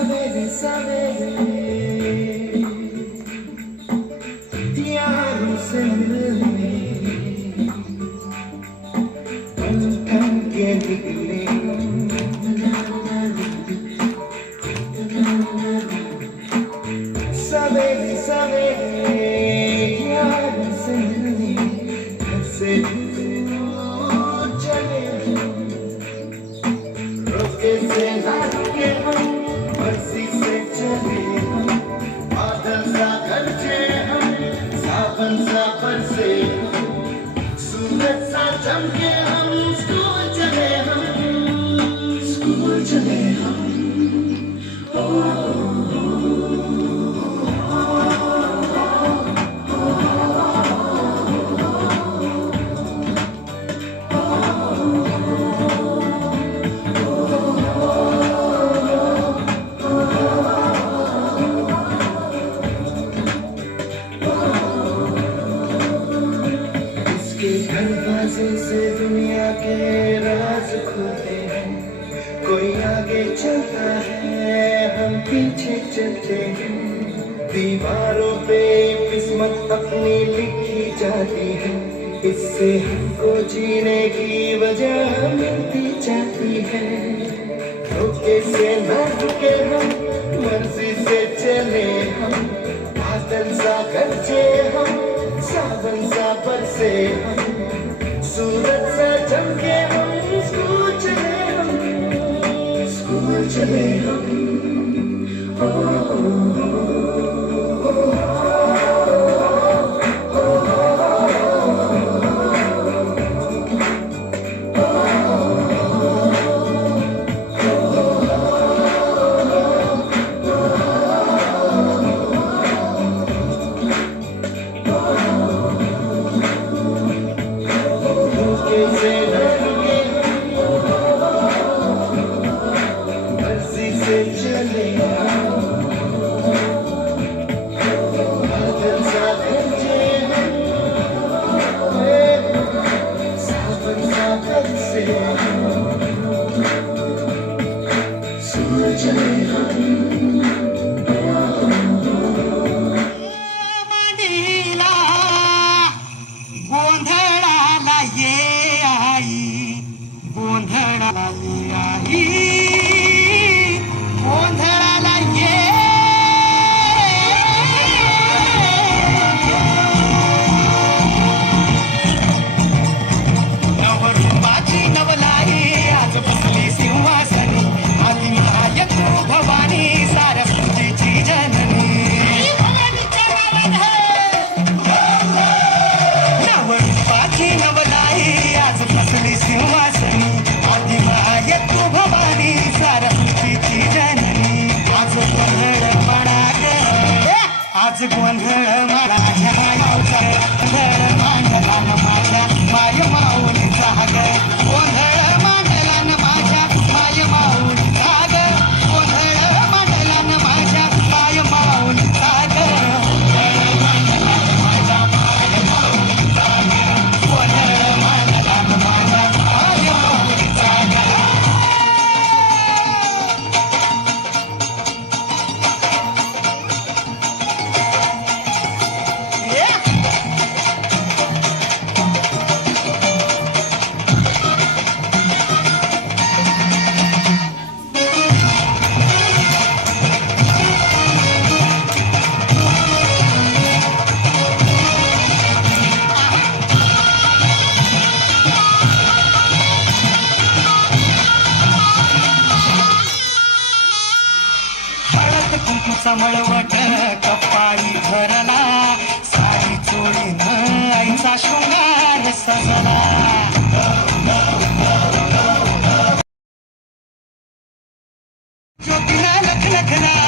सवेरे सवेरे यारों से मिलने ठन के निकले सवेरे सवेरे यारों से मिलने घर से चले रोके से ना रुके हम मर्जी से चले हम बादल सा गरजे हम सावन सा बरसे सूरज सा चमके हम स्कूल चले हम दरवाजे से दुनिया के राज खुलते हैं कोई आगे चलता है हम पीछे चलते हैं दीवारों पे किस्मत अपनी लिखी जाती है इससे हमको जीने की वजह मिलती जाती है धोखे से न रुके हम मर्जी से चले हम बादल सा गरजे हम सावन सा बरसे हम सूरज सा चमके हम स्कूल चले हम से न रुके मर्जी से चले बादल सा गरजे सावन सा बरसे सूरज चले गोंधळाला ये आई गोंधळाला ये आई गोंधळाला ये नवरूपाची नवलाई आज बसली सिंहासनी आधी माय तू भवानी सारस्वतीची जननी नवलाई आज बसली सिंहासनी आधी माय तू भवानी सारस्वतीची जननी आज गोंधळ म्हणा ग आज गोंधळ माझ्या मायाचा गोंधळ मांडला न माझ्या माय माऊलीचा ग गोंधळ मांडला न माझ्या माय माऊलीचा ग गोंधळ मांडला न माझ्या माय माऊलीचा ग कुंकूचा मळवट कपाळी धरला साडी चोळीनं आईचा शृंगार सजला ज्योतिना लख लखना